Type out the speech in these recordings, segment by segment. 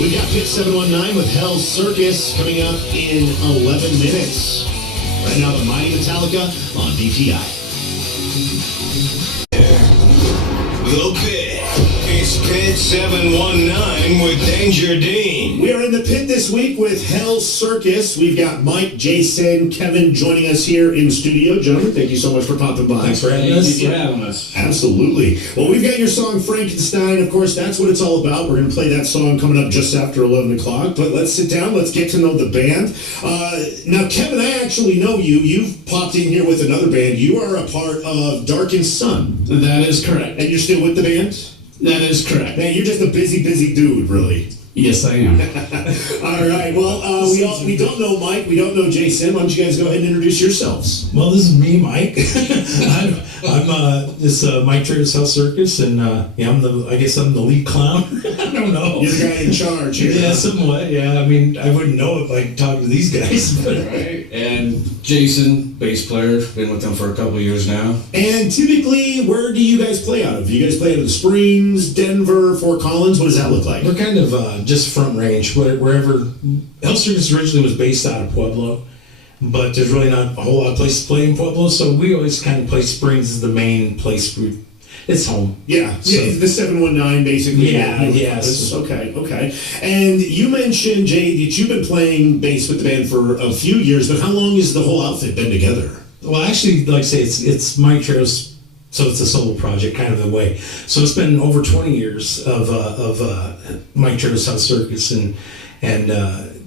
We got Pit 719 with Hell's Circus coming up in 11 minutes. Right now, the Mighty Metallica on BPI. The Pit. It's Pit 719 with Danger Dean. We are in the pit this week with Hell's Circus. We've got Mike, Jason, Kevin joining us here in studio. Gentlemen, thank you so much for popping by. Thanks for having us. Thank you for having us. Absolutely. Well, we've got your song Frankenstein. Of course, that's what it's all about. We're going to play that song coming up just after 11 o'clock. But let's sit down. Let's get to know the band. Now, Kevin, I actually know you. You've popped in here with another band. You are a part of Darkened Sun. That is correct. And you're still with the band? That is correct. Man, you're just a busy dude, really. Yes, I am. All right. Well, we don't know Mike. We don't know Jason. Why don't you guys go ahead and introduce yourselves? Well, this is me, Mike. I'm Mike Trejo's Hell's Circus, and I guess I'm the lead clown. I don't know. You're the guy in charge here. Yeah, somewhat. Yeah, I mean, I wouldn't know if I talked to these guys. But. Right. And Jason, bass player, been with them for a couple of years now. And typically, where do you guys play out of? You guys play out of the Springs, Denver, Fort Collins? What does that look like? We're kind of just front range, wherever. Hell's Circus originally was based out of Pueblo, but there's really not a whole lot of places to play in Pueblo, so we always kind of play Springs as the main place. It's home. Yeah, so, the 719 basically. Yeah, yes. Okay. And you mentioned, Jay, that you've been playing bass with the band for a few years, but how long has the whole outfit been together? Well, actually, like I say, it's Mike Trejo's, so it's a solo project kind of a way. So it's been over 20 years of Mike Trejo's Hell's Circus,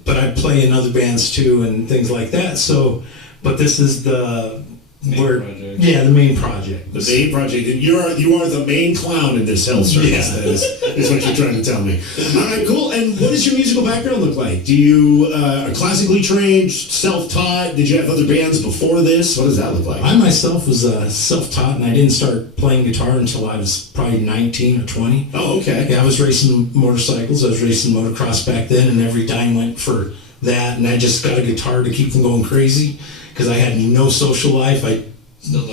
but I play in other bands too and things like that. So, but this is the main project. Yeah, the main project. The main project, and you are the main clown in this Hell's Circus. Yeah. is what you're trying to tell me. All right, cool. And what does your musical background look like? Do you are classically trained, self-taught? Did you have other bands before this? What does that look like? I myself was self-taught, and I didn't start playing guitar until I was probably 19 or 20. Oh, okay. Yeah, I was racing motorcycles. I was racing motocross back then, and every dime went for that. And I just got a guitar to keep them going crazy because I had no social life. I Still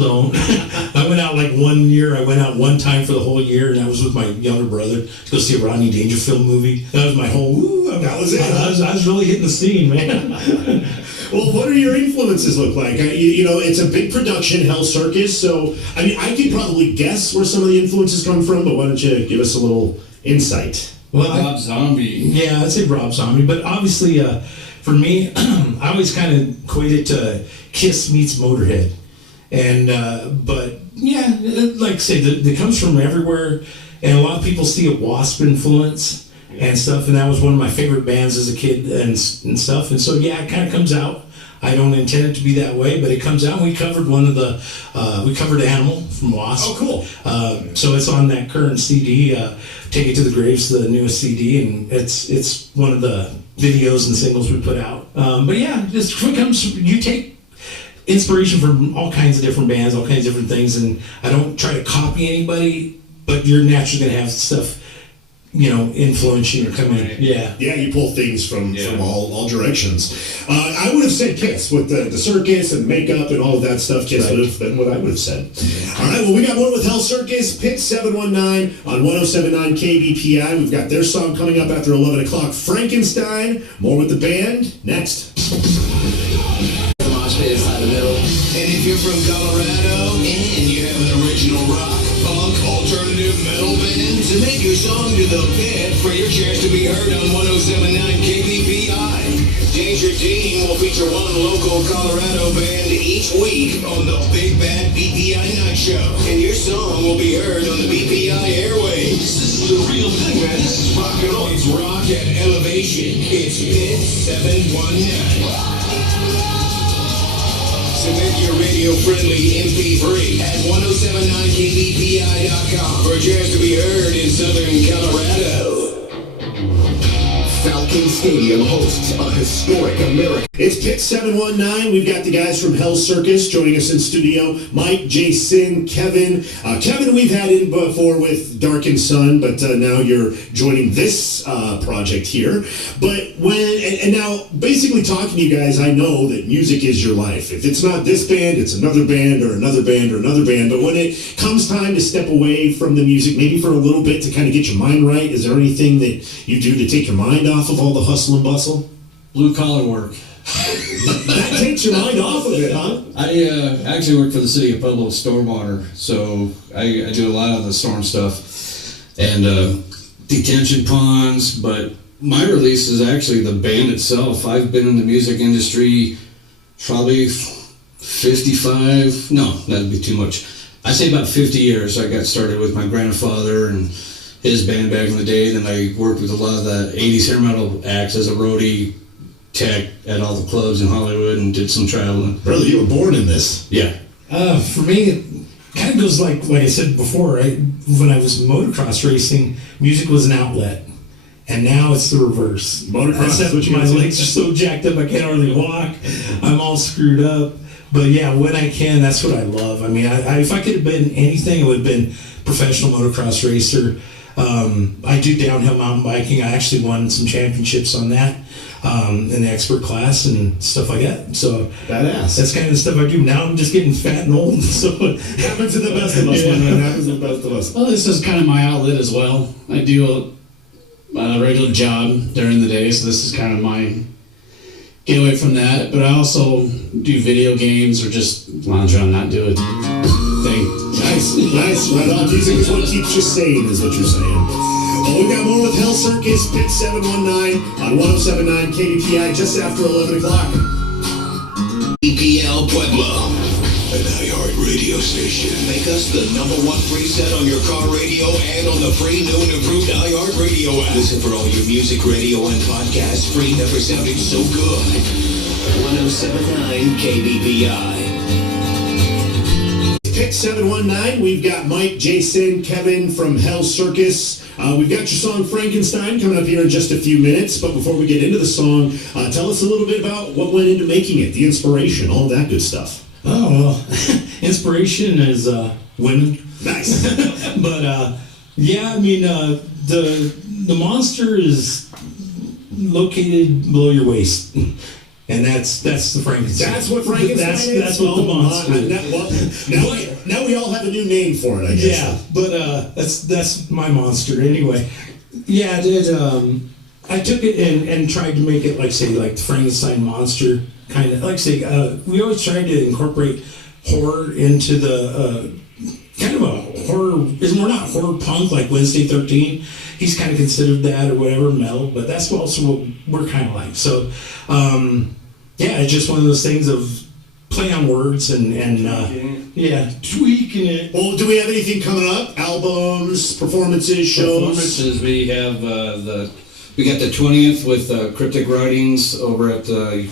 don't. I went out like 1 year. I went out one time for the whole year, and that was with my younger brother to go see a Rodney Dangerfield movie. That was my whole. That was it. I was really hitting the scene, man. Well, what do your influences look like? It's a big production, Hell's Circus. So, I mean, I could probably guess where some of the influences come from, but why don't you give us a little insight? Well, Rob Zombie. Yeah, I'd say Rob Zombie, but obviously, for me, I always kind of equate it to Kiss meets Motorhead. And, but yeah, like I say, it comes from everywhere, and a lot of people see a Wasp influence and stuff, and that was one of my favorite bands as a kid and stuff, and so yeah, it kind of comes out. I don't intend it to be that way, but it comes out. We covered we covered Animal from Wasp. Oh, cool. So it's on that current CD, Take It to the Graves, the newest CD, and it's one of the videos and singles we put out. But yeah, you take inspiration from all kinds of different bands, all kinds of different things, and I don't try to copy anybody, but you're naturally going to have stuff, influencing or coming in. Yeah. Yeah, you pull things from all directions. I would have said Kiss with the circus and makeup and all of that stuff. Kiss would have been what I would have said. All right, well, we got more with Hell's Circus, Pit 719 on 107.9 KBPI. We've got their song coming up after 11 o'clock, Frankenstein. More with the band next. And if you're from Colorado and you have an original rock, punk, alternative metal band, to make your song to the pit for your chance to be heard on 107.9 KBPI. Danger Dean will feature one local Colorado band each week on the Big Bad BPI Night Show. And your song will be heard on the BPI airwaves. This is the real thing, man. This is rock and roll. It's rock at elevation. It's Pit 719. Submit your radio-friendly MP3 at 1079kbpi.com for a chance to be heard in Southern Colorado. Falcon Stadium hosts a historic American. It's Pit 719. We've got the guys from Hell Circus joining us in studio. Mike, Jason, Kevin. Kevin, we've had in before with Dark and Sun, but now you're joining this project here. But and now, basically talking to you guys, I know that music is your life. If it's not this band, it's another band or another band or another band. But when it comes time to step away from the music, maybe for a little bit to kind of get your mind right, is there anything that you do to take your mind off of all the hustle and bustle? Blue collar work. That takes your mind off of it, huh? I actually work for the city of Pueblo Stormwater, so I do a lot of the storm stuff and detention ponds. But my release is actually the band itself. I've been in the music industry probably 55. No, that'd be too much. I say about 50 years. I got started with my grandfather and his band back in the day. Then I worked with a lot of the 80s hair metal acts as a roadie tech at all the clubs in Hollywood and did some traveling. Brother, you were born in this. Yeah. For me, it kind of goes like I said before, right? When I was motocross racing, music was an outlet. And now it's the reverse. Motocross is what you my legs are so jacked up I can't hardly walk. I'm all screwed up. But yeah, when I can, that's what I love. I mean, if I could have been anything, it would have been professional motocross racer. I do downhill mountain biking. I actually won some championships on that in the expert class and stuff like that. So badass. That's kind of the stuff I do. Now I'm just getting fat and old. So it happens to the best of us. Yeah. It happens to the best of us. Well, this is kind of my outlet as well. I do a regular job during the day, so this is kind of my get away from that. But I also do video games or just lounge around, not do a thing. Nice. Right on. Music is what keeps you sane, is what you're saying. Well, we've got more with Hell Circus, Pit 719 on 1079 KBPI just after 11 o'clock. EPL Pueblo, an iHeart radio station. Make us the #1 preset on your car radio and on the free new and improved iHeart radio app. Listen for all your music, radio, and podcasts free. Never sounded so good. 1079 KBPI. Pit 719, we've got Mike, Jason, Kevin from Hell Circus. We've got your song Frankenstein coming up here in just a few minutes. But before we get into the song, tell us a little bit about what went into making it, the inspiration, all that good stuff. Oh, well, inspiration is women. Nice. But, yeah, I mean, the monster is located below your waist. And that's the Frankenstein. That's what Frankenstein is? That's what the monster is. Now we all have a new name for it, I guess. Yeah, but that's my monster anyway. Yeah, I did. I took it and tried to make it like the Frankenstein monster kind of. Like say, we always tried to incorporate horror into the kind of a horror. Is more not horror punk like Wednesday 13. He's kind of considered that or whatever, metal, but that's also what we're kind of like. So, yeah, it's just one of those things of play on words and tweaking it. Well, do we have anything coming up? Albums, performances, shows? Performances, we have we got the 20th with Cryptic Writings over at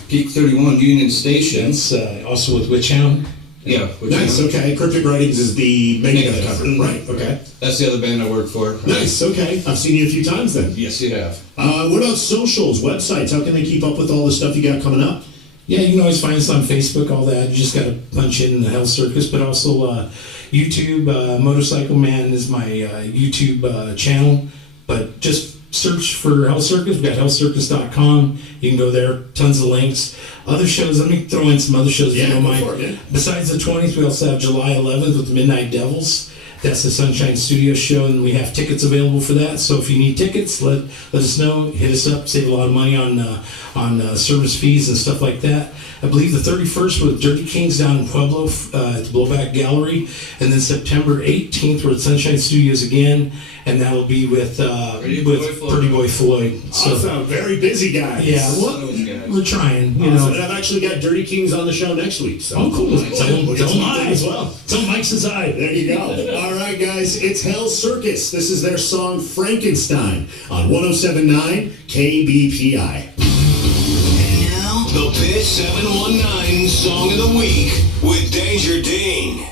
Peak 31 Union Station. It's also with Witch Hound. Yeah. Nice, okay. Cryptic Writings is the making of the cover. Right, okay. That's the other band I work for. Nice, okay. I've seen you a few times then. Yes, you have. What about socials, websites? How can they keep up with all the stuff you got coming up? Yeah, you can always find us on Facebook, all that. You just got to punch in the Hell Circus, but also YouTube. Motorcycle Man is my YouTube channel, but just search for Hell Circus. We've got hellcircus.com. You can go there. Tons of links. Other shows, let me throw in some other shows if you don't mind. Besides the 20th, we also have July 11th with the Midnight Devils. That's the Sunshine Studio show, and we have tickets available for that. So if you need tickets, let us know. Hit us up. Save a lot of money on service fees and stuff like that. I believe the 31st with Dirty Kings down in Pueblo at the Blowback Gallery, and then September 18th we're at Sunshine Studios again, and that will be with Pretty Boy Floyd. So, awesome. Very busy guy. Yeah, well, we're trying. You know, and I've actually got Dirty Kings on the show next week. So. Oh, cool. Tell Mike as well. Tell Mike says hi. There you go. All right, guys. It's Hell Circus. This is their song Frankenstein on 1079 KBPI. The Pit 719 Song of the Week with Danger Dean.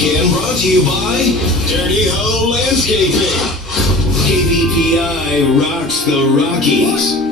weekend brought to you by Dirty Ho Landscaping. KBPI rocks the Rockies.